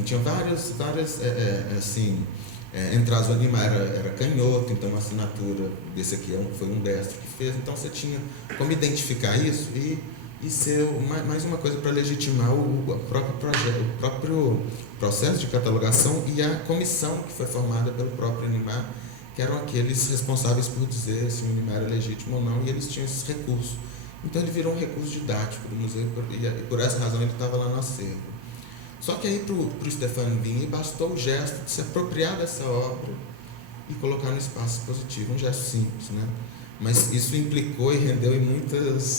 enfim, tinha várias assim, entradas. O Animar era canhoto, então a assinatura desse aqui foi um destro que fez, então você tinha como identificar isso e ser mais uma coisa para legitimar o próprio projeto, o próprio processo de catalogação e a comissão que foi formada pelo próprio Animar, que eram aqueles responsáveis por dizer se o Animar é legítimo ou não, e eles tinham esses recursos. Então ele virou um recurso didático do museu, e por essa razão ele estava lá no acervo. Só que aí para o Stefano Vigni bastou o gesto de se apropriar dessa obra e colocar no espaço expositivo, um gesto simples, né? Mas isso implicou e rendeu em muitas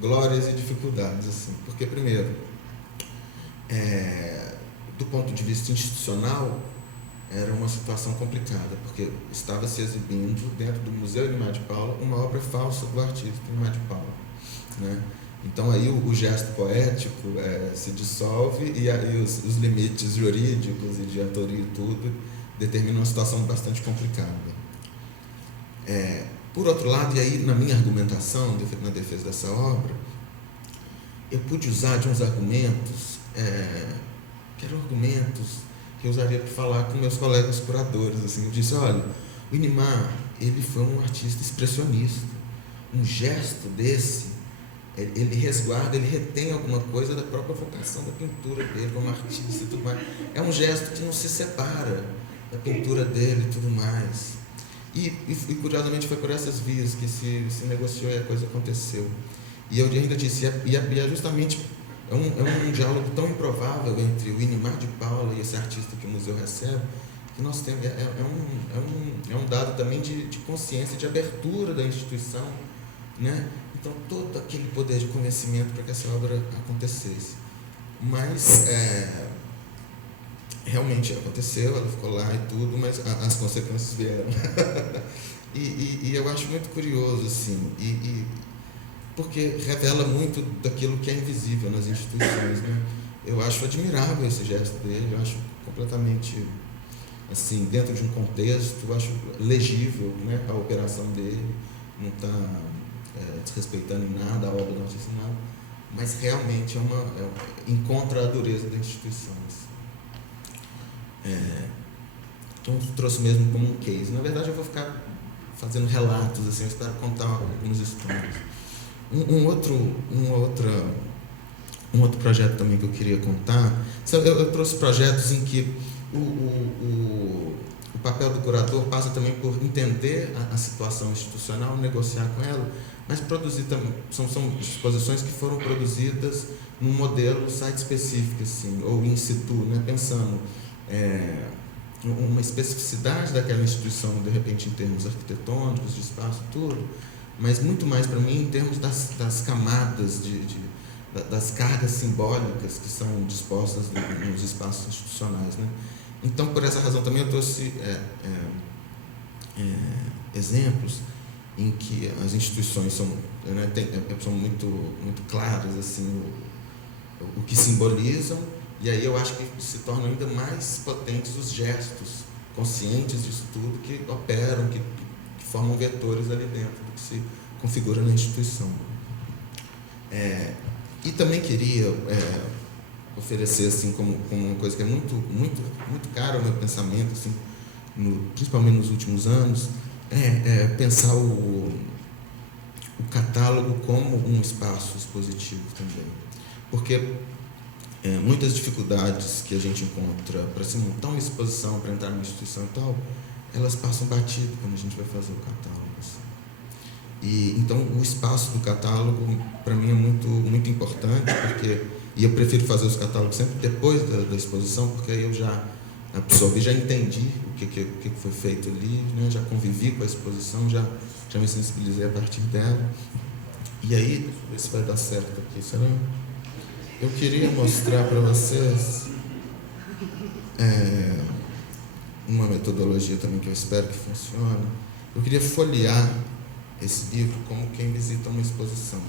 glórias e dificuldades, assim, porque primeiro, do ponto de vista institucional, era uma situação complicada, porque estava se exibindo dentro do Museu Inimar de Paula uma obra falsa do artista Inimar de Paula, né? Então aí o gesto poético se dissolve e aí os limites jurídicos e de autoria e tudo determinam uma situação bastante complicada. Por outro lado, e aí na minha argumentação, na defesa dessa obra, eu pude usar de uns argumentos, que eram argumentos que eu usaria para falar com meus colegas curadores. Assim, eu disse, olha, o Inimar, ele foi um artista expressionista. Um gesto desse, ele resguarda, ele retém alguma coisa da própria vocação da pintura dele como artista e tudo mais. É um gesto que não se separa da pintura dele e tudo mais. E curiosamente foi por essas vias que se negociou e a coisa aconteceu. E eu ainda disse, é justamente um diálogo tão improvável entre o Inimar de Paula e esse artista que o museu recebe, que nós temos, é um dado também de consciência, de abertura da instituição, né? Então, todo aquele poder de convencimento para que essa obra acontecesse. Mas, realmente aconteceu, ela ficou lá e tudo, mas as consequências vieram. e eu acho muito curioso, assim, porque revela muito daquilo que é invisível nas instituições, né? Eu acho admirável esse gesto dele, eu acho completamente, assim, dentro de um contexto, eu acho legível, né, a operação dele, não está desrespeitando em nada a obra do artista, nada, mas realmente encontra a dureza da instituição. Então, eu trouxe mesmo como um case. Na verdade, eu vou ficar fazendo relatos, assim, eu espero contar algumas histórias. Um outro projeto também que eu queria contar, eu trouxe projetos em que o papel do curador passa também por entender a situação institucional, negociar com ela, mas produzir também, são exposições que foram produzidas num modelo site específico, assim, ou in situ, né, pensando uma especificidade daquela instituição, de repente em termos arquitetônicos, de espaço, tudo, mas muito mais para mim em termos das camadas, das cargas simbólicas que são dispostas nos espaços institucionais, né? Então, por essa razão também eu trouxe exemplos em que as instituições são muito, muito claras, assim, o que simbolizam, e aí eu acho que se tornam ainda mais potentes os gestos conscientes disso tudo, que operam, que formam vetores ali dentro do que se configura na instituição. E também queria oferecer, assim, como uma coisa que é muito, muito, muito cara ao meu pensamento, assim, principalmente nos últimos anos, pensar o catálogo como um espaço expositivo também. Porque muitas dificuldades que a gente encontra para se montar uma exposição, para entrar numa instituição e tal, elas passam batido quando a gente vai fazer o catálogo. Assim. Então, o espaço do catálogo, para mim, é muito, muito importante, e eu prefiro fazer os catálogos sempre depois da exposição, porque aí eu já absorvi, já entendi o que foi feito ali, né? Já convivi com a exposição, já me sensibilizei a partir dela. E aí, deixa eu ver se vai dar certo aqui, será? Eu queria mostrar para vocês uma metodologia também que eu espero que funcione. Eu queria folhear esse livro como quem visita uma exposição,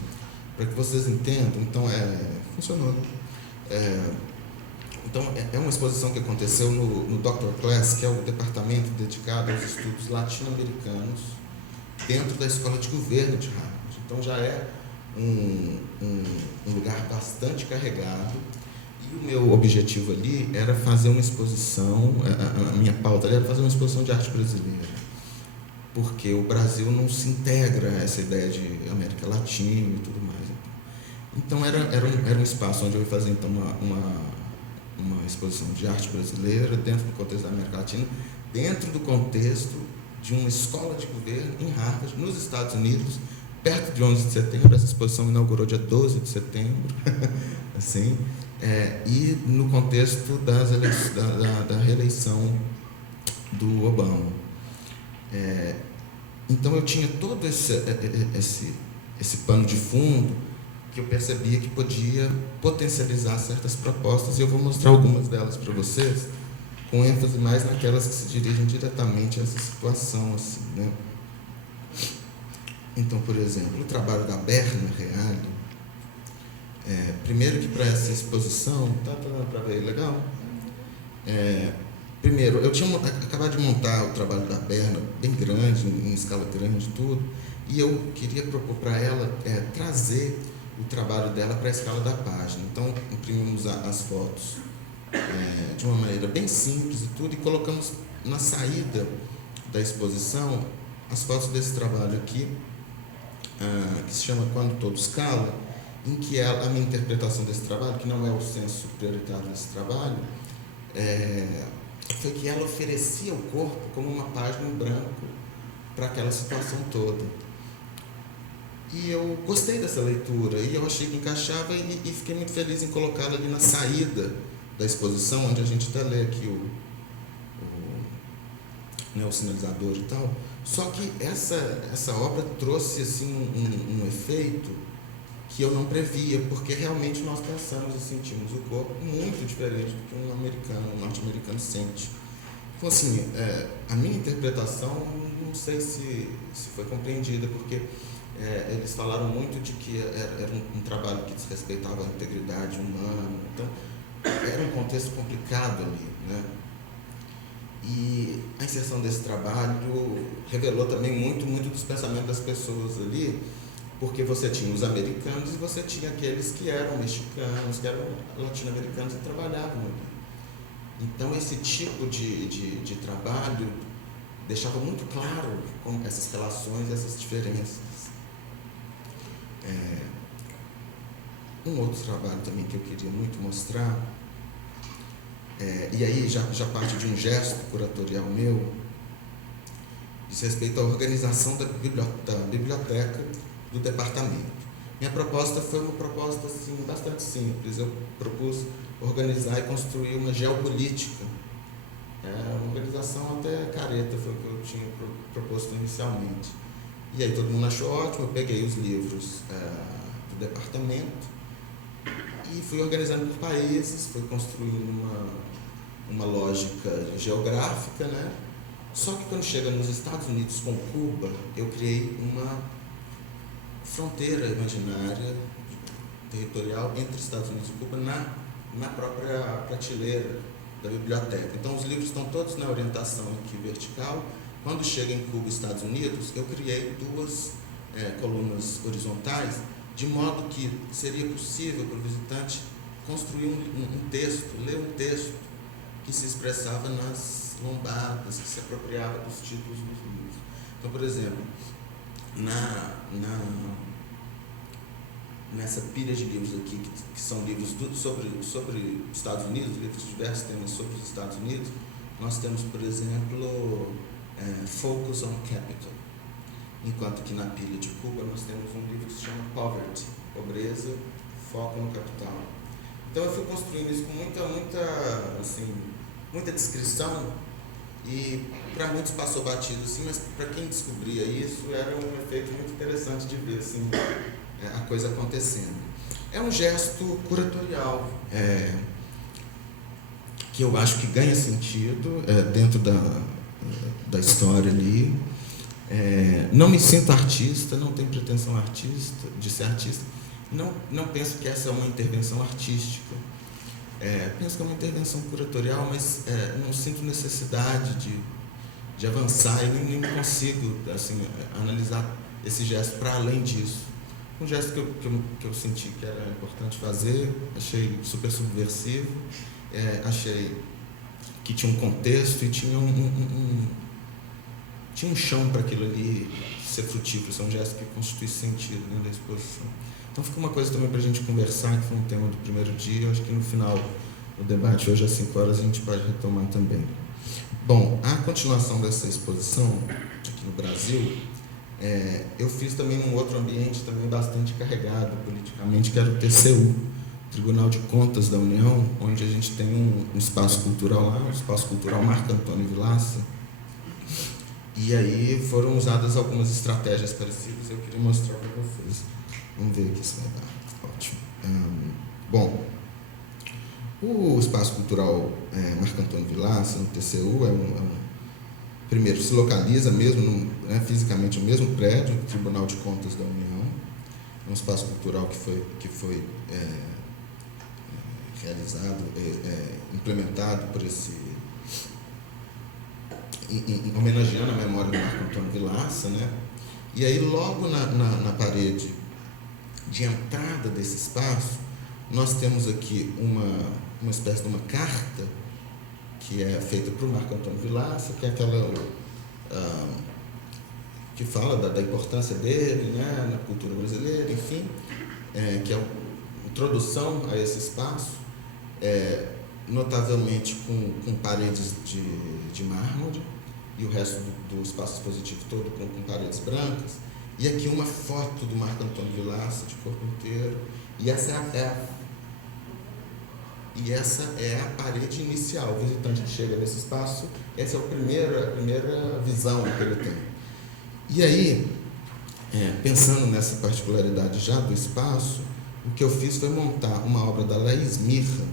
para que vocês entendam. Então, funcionou. Então, é uma exposição que aconteceu no Dr. Class, que é o departamento dedicado aos estudos latino-americanos dentro da Escola de Governo de Harvard. Então, já é um lugar bastante carregado, E o meu objetivo ali era fazer uma exposição, a minha pauta ali era fazer uma exposição de arte brasileira, porque o Brasil não se integra a essa ideia de América Latina e tudo mais. Então era um espaço onde eu ia fazer então uma exposição de arte brasileira dentro do contexto da América Latina, dentro do contexto de uma escola de governo em Harvard, nos Estados Unidos, perto de 11 de setembro. Essa exposição inaugurou dia 12 de setembro, assim, e no contexto da reeleição do Obama. Então eu tinha todo esse pano de fundo que eu percebia que podia potencializar certas propostas, e eu vou mostrar algumas delas para vocês, com ênfase mais naquelas que se dirigem diretamente a essa situação, assim, né? Então, por exemplo, o trabalho da Berna Reale, primeiro que para essa exposição, tá dando para ver legal? Primeiro, eu tinha acabado de montar o trabalho da Berna, bem grande, em escala grande, tudo, e eu queria propor para ela trazer o trabalho dela para a escala da página. Então, imprimimos as fotos de uma maneira bem simples e tudo, e colocamos na saída da exposição as fotos desse trabalho aqui, que se chama Quando Todos Calam, em que a minha interpretação desse trabalho, que não é o senso prioritário desse trabalho, foi que ela oferecia o corpo como uma página em branco para aquela situação toda. E eu gostei dessa leitura, e eu achei que encaixava, e fiquei muito feliz em colocá-la ali na saída da exposição, onde a gente até lê aqui o sinalizador e tal. Só que essa obra trouxe assim, um efeito que eu não previa, porque realmente nós pensamos e sentimos o corpo muito diferente do que um norte-americano sente. Então, assim, a minha interpretação, não sei se foi compreendida, porque eles falaram muito de que era um trabalho que desrespeitava a integridade humana, então era um contexto complicado ali, né? E a inserção desse trabalho revelou também muito dos pensamentos das pessoas ali, porque você tinha os americanos e você tinha aqueles que eram mexicanos, que eram latino-americanos e trabalhavam ali. Então, esse tipo de trabalho deixava muito claro como essas relações, essas diferenças. Um outro trabalho também que eu queria muito mostrar, e aí já parte de um gesto curatorial meu, diz respeito à organização da biblioteca do departamento. Minha proposta foi uma proposta assim, bastante simples. Eu propus organizar e construir uma geopolítica. Uma organização até careta, foi o que eu tinha proposto inicialmente. E aí todo mundo achou ótimo, eu peguei os livros do departamento e fui organizando por países, fui construindo uma lógica geográfica, né? Só que quando chega nos Estados Unidos com Cuba, eu criei uma fronteira imaginária, territorial, entre Estados Unidos e Cuba, na própria prateleira da biblioteca. Então, os livros estão todos na orientação aqui vertical. Quando chega em Cuba e Estados Unidos, eu criei duas colunas horizontais, de modo que seria possível para o visitante construir um texto, ler um texto que se expressava nas lombadas, que se apropriava dos títulos dos livros. Então, por exemplo, nessa pilha de livros aqui, que são livros sobre os Estados Unidos, livros de diversos temas sobre os Estados Unidos, nós temos, por exemplo, Focus on Capital, enquanto que na pilha de Cuba nós temos um livro que se chama Poverty, Pobreza, Foco no Capital. Então eu fui construindo isso com muita descrição, e para muitos passou batido, assim, mas para quem descobria isso era um efeito muito interessante de ver assim, a coisa acontecendo. É um gesto curatorial, que eu acho que ganha sentido dentro da história ali. Não me sinto artista, não tenho pretensão de ser artista. Não penso que essa é uma intervenção artística. Penso que é uma intervenção curatorial, mas não sinto necessidade de avançar, e nem consigo assim, analisar esse gesto para além disso. um gesto que eu senti que era importante fazer, achei super subversivo, achei que tinha um contexto e tinha tinha um chão para aquilo ali ser frutífero, ser um gesto que constituísse sentido dentro da exposição. Então fica uma coisa também para a gente conversar, que foi um tema do primeiro dia. Eu acho que no final do debate, hoje às 5 horas, a gente pode retomar também. Bom, a continuação dessa exposição aqui no Brasil, eu fiz também num outro ambiente também bastante carregado politicamente, que era o TCU, Tribunal de Contas da União, onde a gente tem um espaço cultural lá, o Espaço Cultural Marco Antônio Vilaça. E aí foram usadas algumas estratégias parecidas, eu queria mostrar para vocês. Vamos ver aqui se vai dar. Ótimo. Bom, o Espaço Cultural Marco Antônio Vilaça, no TCU, primeiro, se localiza mesmo, fisicamente no mesmo prédio do Tribunal de Contas da União. É um espaço cultural que foi realizado, implementado por homenageando a memória do Marco Antônio Vilaça, né? E aí, logo na parede de entrada desse espaço, nós temos aqui uma espécie de uma carta que é feita por Marco Antônio Vilaça, que é aquela que fala da importância dele, né, na cultura brasileira, enfim, que é a introdução a esse espaço, notavelmente com paredes de mármore, e o resto do espaço expositivo todo com paredes brancas, e aqui uma foto do Marco Antônio Vilaça de corpo inteiro, e essa é a parede inicial. O visitante que chega nesse espaço, essa é a primeira visão que ele tem. E aí, pensando nessa particularidade já do espaço, o que eu fiz foi montar uma obra da Laís Mirra,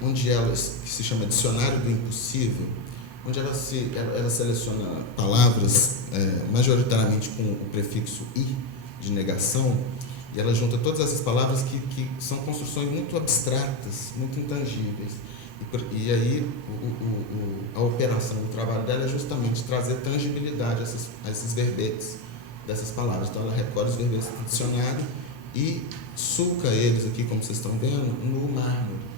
onde ela, que se chama Dicionário do Impossível, onde ela seleciona palavras majoritariamente com o prefixo "i", de negação, e ela junta todas essas palavras que são construções muito abstratas, muito intangíveis. E aí a operação do trabalho dela é justamente trazer tangibilidade a esses verbetes dessas palavras. Então ela recolhe os verbetes do dicionário e sulca eles aqui, como vocês estão vendo, no mármore.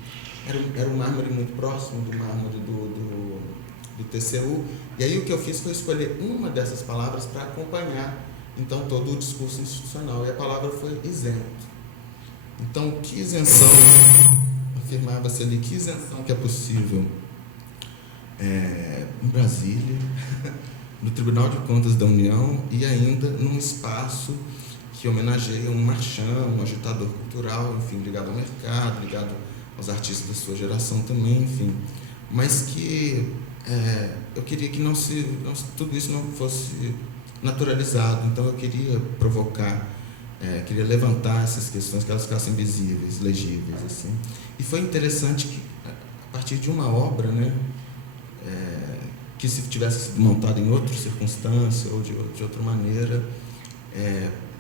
Era um mármore muito próximo do mármore do TCU, e aí o que eu fiz foi escolher uma dessas palavras para acompanhar, então, todo o discurso institucional, e a palavra foi isento. Então, que isenção, afirmava-se ali, que isenção que é possível em Brasília, no Tribunal de Contas da União, e ainda num espaço que homenageia um marchand, um agitador cultural, enfim, ligado ao mercado, ligado aos artistas da sua geração também, enfim, mas que eu queria que tudo isso não fosse naturalizado. Então eu queria provocar, queria levantar essas questões, que elas ficassem visíveis, legíveis, assim. E foi interessante que, a partir de uma obra, né, que se tivesse sido montada em outra circunstância ou de outra maneira,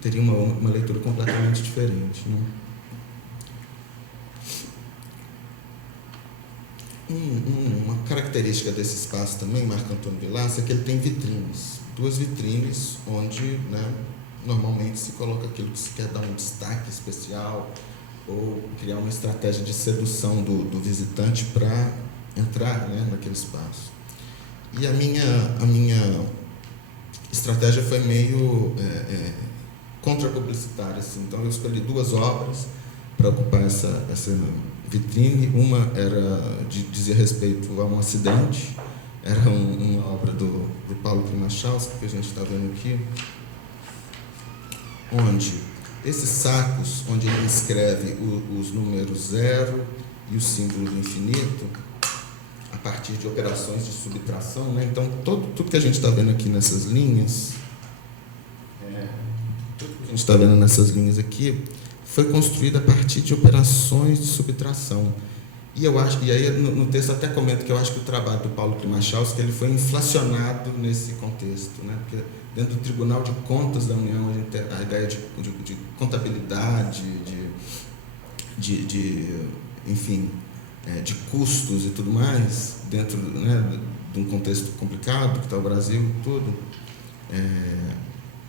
teria uma leitura completamente diferente, né? Uma característica desse espaço também, Marco Antônio Vilaça, é que ele tem vitrines, 2 vitrines onde, né, normalmente se coloca aquilo que se quer dar um destaque especial ou criar uma estratégia de sedução do visitante para entrar, né, naquele espaço. E a minha estratégia foi meio contra-publicitária, assim. Então eu escolhi 2 obras para ocupar essa vitrine. Uma dizia respeito a um acidente, era uma obra do Paulo Klimachowski, que a gente está vendo aqui, onde esses sacos, onde ele escreve os números 0 e o símbolo do infinito, a partir de operações de subtração, né? Então, tudo que a gente está vendo aqui nessas linhas, foi construído a partir de operações de subtração. E aí no texto até comento que eu acho que o trabalho do Paulo Klimachowski, ele foi inflacionado nesse contexto, né? Porque dentro do Tribunal de Contas da União, a gente tem a ideia de contabilidade, enfim, de custos e tudo mais, dentro, né, de um contexto complicado que está o Brasil e tudo.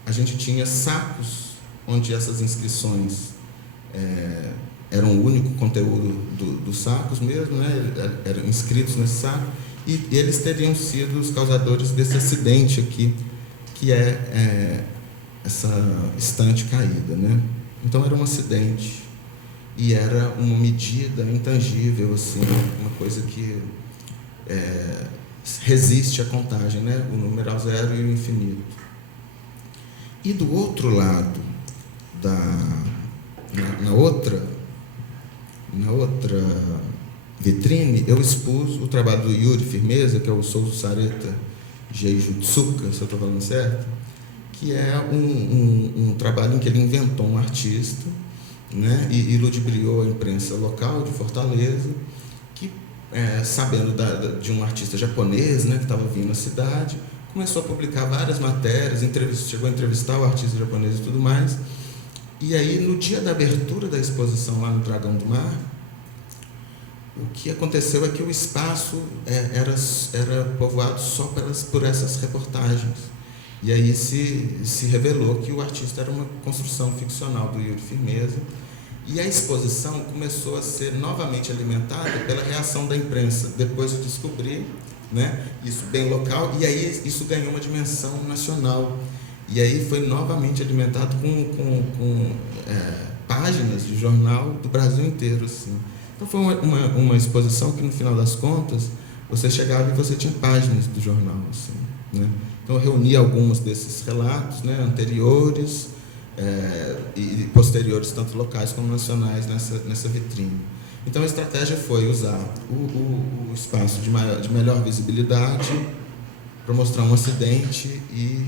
A gente tinha sacos onde essas inscrições eram o único conteúdo dos sacos mesmo, né? Eram inscritos nesse saco, e eles teriam sido os causadores desse acidente aqui, que é essa estante caída, né? Então era um acidente, e era uma medida intangível, assim, uma coisa que resiste à contagem, né? O numeral zero e o infinito. E do outro lado, na outra vitrine, eu expus o trabalho do Yuri Firmeza, que é o Souza Sareta Geijutsuka, se eu estou falando certo, que é um trabalho em que ele inventou um artista, né, e ludibriou a imprensa local de Fortaleza, que, sabendo de um artista japonês, né, que estava vindo à cidade, começou a publicar várias matérias, chegou a entrevistar o artista japonês e tudo mais. E aí, no dia da abertura da exposição lá no Dragão do Mar, o que aconteceu é que o espaço era povoado só por essas reportagens. E aí se revelou que o artista era uma construção ficcional do Yuri Firmeza, e a exposição começou a ser novamente alimentada pela reação da imprensa, depois de descobrir, né, isso bem local, e aí isso ganhou uma dimensão nacional. E aí foi novamente alimentado com páginas de jornal do Brasil inteiro, assim. Então foi uma exposição que, no final das contas, você chegava e você tinha páginas do jornal, assim, né? Então eu reuni alguns desses relatos, né, anteriores e posteriores, tanto locais como nacionais, nessa vitrine. Então a estratégia foi usar o espaço de melhor visibilidade para mostrar um acidente e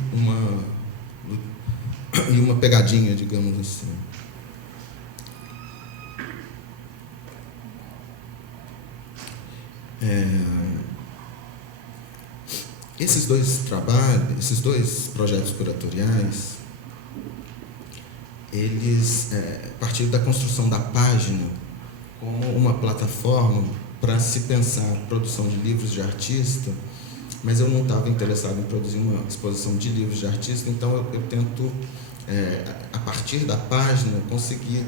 uma pegadinha, digamos assim. Esses dois trabalhos, esses dois projetos curatoriais, eles partiram da construção da página como uma plataforma para se pensar a produção de livros de artista, mas eu não estava interessado em produzir uma exposição de livros de artista, então eu tento, a partir da página, conseguir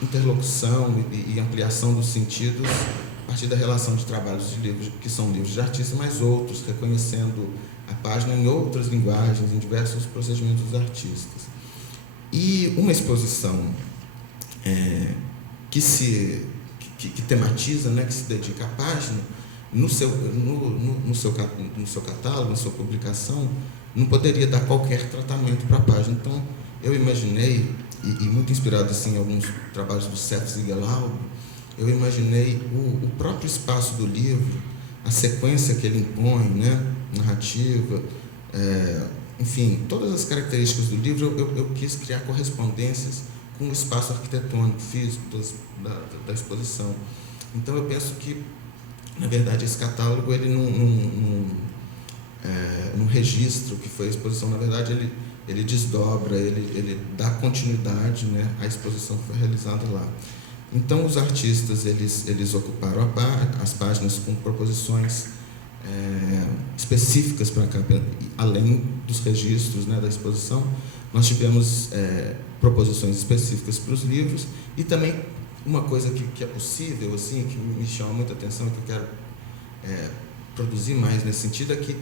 interlocução e ampliação dos sentidos a partir da relação de trabalhos de livros, que são livros de artista, mas outros, reconhecendo a página em outras linguagens, em diversos procedimentos dos artistas. E uma exposição que tematiza, né, que se dedica à página, no seu catálogo, na sua publicação, não poderia dar qualquer tratamento para a página. Então, eu imaginei, e muito inspirado assim, em alguns trabalhos do Seth Ziegelau, eu imaginei o próprio espaço do livro, a sequência que ele impõe, né, narrativa, enfim, todas as características do livro, eu quis criar correspondências com o espaço arquitetônico, físico da exposição. Então, eu penso que, na verdade, esse catálogo, ele num registro que foi a exposição, na verdade, ele desdobra, ele dá continuidade, né, à exposição que foi realizada lá. Então, os artistas, eles ocuparam as páginas com proposições específicas para cá, além dos registros, né, da exposição. Nós tivemos proposições específicas para os livros, e também uma coisa que é possível, assim, que me chama muita atenção, que eu quero produzir mais nesse sentido, é que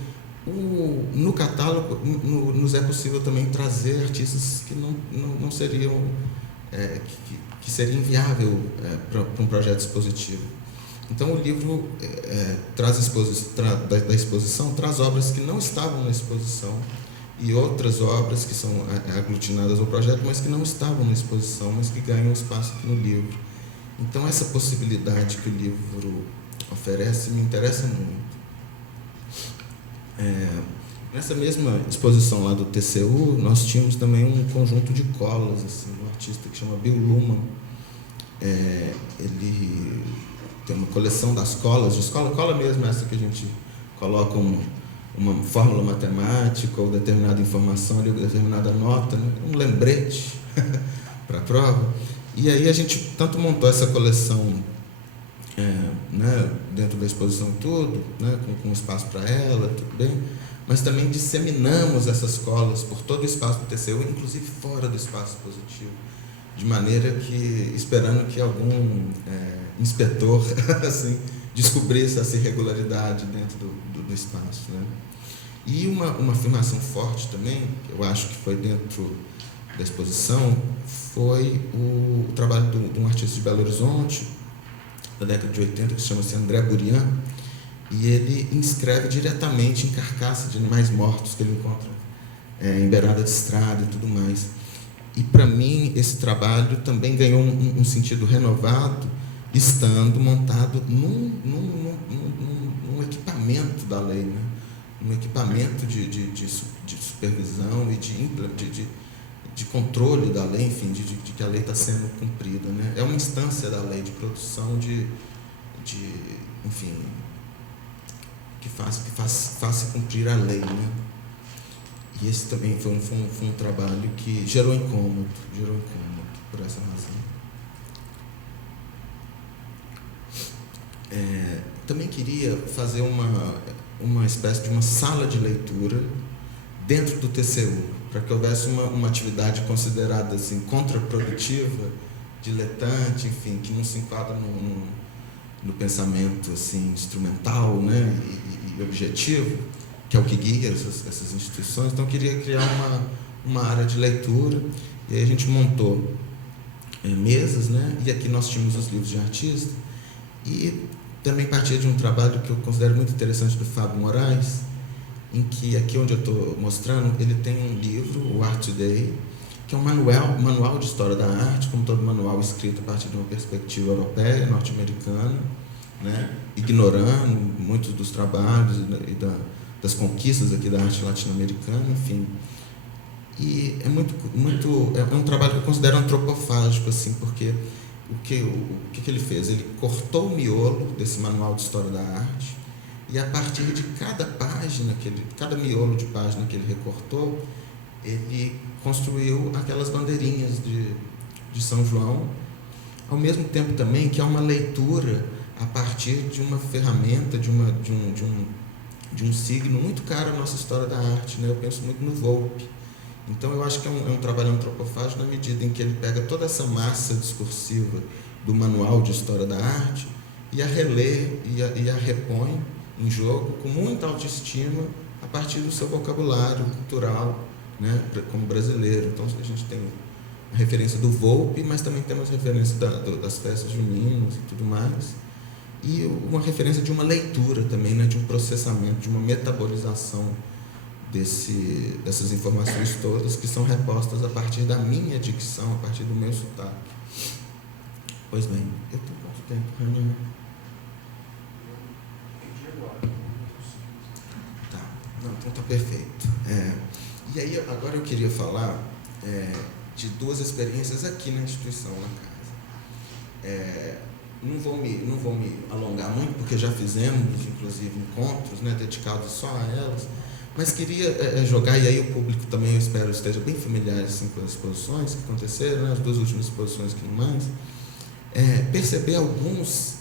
no catálogo nos é possível também trazer artistas que não seriam, que seria inviável para um projeto expositivo. Então, o livro da exposição traz obras que não estavam na exposição e outras obras que são aglutinadas ao projeto, mas que não estavam na exposição, mas que ganham espaço aqui no livro. Então, essa possibilidade que o livro oferece me interessa muito. Nessa mesma exposição lá do TCU, nós tínhamos também um conjunto de colas, assim, um artista que chama Bill Luhmann. Ele tem uma coleção das colas, de cola mesmo, essa que a gente coloca uma fórmula matemática ou determinada informação ali, determinada nota, né? Um lembrete para a prova. E aí a gente tanto montou essa coleção né, dentro da exposição e tudo, né, com espaço para ela, tudo bem, mas também disseminamos essas colas por todo o espaço do TCU, inclusive fora do espaço expositivo, de maneira que, esperando que algum inspetor assim, descobrisse essa irregularidade dentro do espaço, né. E uma afirmação forte também, que eu acho que foi dentro da exposição, foi o trabalho de um artista de Belo Horizonte, da década de 80, que chama-se André Burian, e ele inscreve diretamente em carcaça de animais mortos que ele encontra em beirada de estrada e tudo mais. E, para mim, esse trabalho também ganhou um sentido renovado, estando montado num equipamento da lei, né? Um equipamento de supervisão e de controle da lei, enfim, de que a lei está sendo cumprida, né? É uma instância da lei de produção enfim, que faça cumprir a lei, né? E esse também foi um trabalho que gerou incômodo por essa razão. Também queria fazer uma espécie de uma sala de leitura dentro do TCU, para que houvesse uma atividade considerada assim, contraprodutiva, diletante, enfim, que não se enquadra no pensamento assim, instrumental, né, e objetivo, que é o que guia essas instituições. Então, eu queria criar uma área de leitura, e aí a gente montou mesas, né, e aqui nós tínhamos os livros de artista, e também partia de um trabalho que eu considero muito interessante do Fábio Moraes, em que, aqui onde eu estou mostrando, ele tem um livro, o Art Today, que é um manual de história da arte, como todo manual escrito a partir de uma perspectiva europeia, norte-americana, né, ignorando muitos dos trabalhos e das conquistas aqui da arte latino-americana, enfim. E é um trabalho que eu considero antropofágico, assim, porque o que ele fez? Ele cortou o miolo desse manual de história da arte, e a partir de cada página, cada miolo de página que ele recortou, ele construiu aquelas bandeirinhas de São João, ao mesmo tempo também que é uma leitura a partir de uma ferramenta, de um signo muito caro à nossa história da arte, né? Eu penso muito no Volpe. Então, eu acho que é um trabalho antropofágico na medida em que ele pega toda essa massa discursiva do manual de história da arte e a relê e a repõe em jogo com muita autoestima a partir do seu vocabulário cultural, né, como brasileiro. Então, a gente tem a referência do Volpe, mas também temos referência das festas juninas e tudo mais, e uma referência de uma leitura também, né, de um processamento, de uma metabolização dessas informações todas, que são repostas a partir da minha dicção, a partir do meu sotaque. Pois bem, eu tenho quanto tempo, Renan? Tá, não, então está perfeito. E aí, agora eu queria falar de duas experiências aqui na instituição, na casa. Não vou me alongar muito, porque já fizemos, inclusive, encontros, né, dedicados só a elas, mas queria jogar, e aí o público também, eu espero, esteja bem familiar assim, com as exposições que aconteceram, né, as duas últimas exposições que não mais, perceber algumas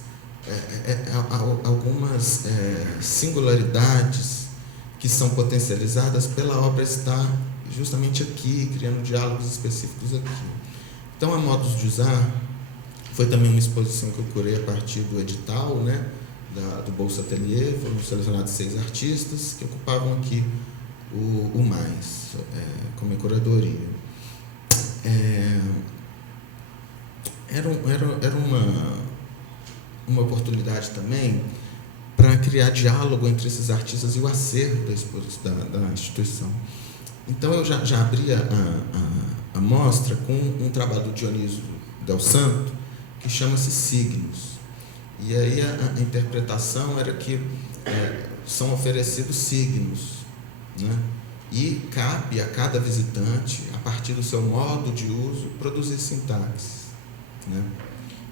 singularidades que são potencializadas pela obra estar justamente aqui, criando diálogos específicos aqui. Então, a Modos de Usar foi também uma exposição que eu curei a partir do edital, né, do Bolsa Atelier. Foram selecionados 6 artistas que ocupavam aqui o mais, como curadoria. Era uma oportunidade também para criar diálogo entre esses artistas e o acervo da instituição. Então, eu já abri a mostra com um trabalho do Dionísio Del Santo, que chama-se Signos. E aí a interpretação era que são oferecidos signos, né? E cabe a cada visitante, a partir do seu modo de uso, produzir sintaxe, né?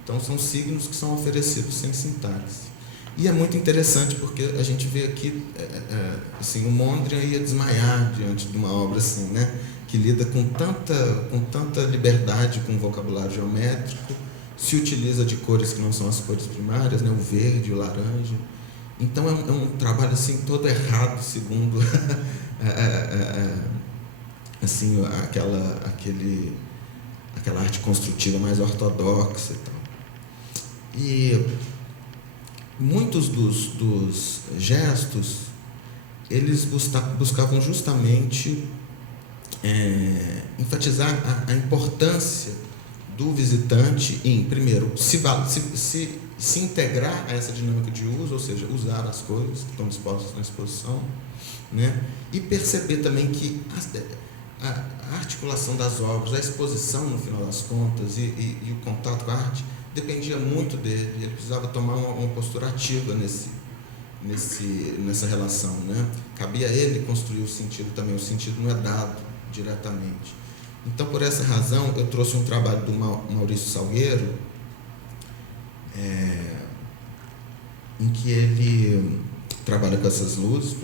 Então, são signos que são oferecidos sem sintaxe. E é muito interessante porque a gente vê aqui, assim, o Mondrian ia desmaiar diante de uma obra assim, né, que lida com tanta liberdade com o vocabulário geométrico se utiliza de cores que não são as cores primárias, né? O verde, o laranja. Então é um trabalho assim todo errado, segundo assim, aquela arte construtiva mais ortodoxa e tal. E muitos dos gestos, eles buscavam justamente enfatizar a importância do visitante em, primeiro, se integrar a essa dinâmica de uso, ou seja, usar as coisas que estão dispostas na exposição, né? E perceber também que a articulação das obras, a exposição, no final das contas, e o contato com a arte, dependia muito dele. Ele precisava tomar uma postura ativa nessa relação, né? Cabia a ele construir o sentido também. O sentido não é dado diretamente. Então, por essa razão, eu trouxe um trabalho do Maurício Salgueiro, em que ele trabalha com essas luzes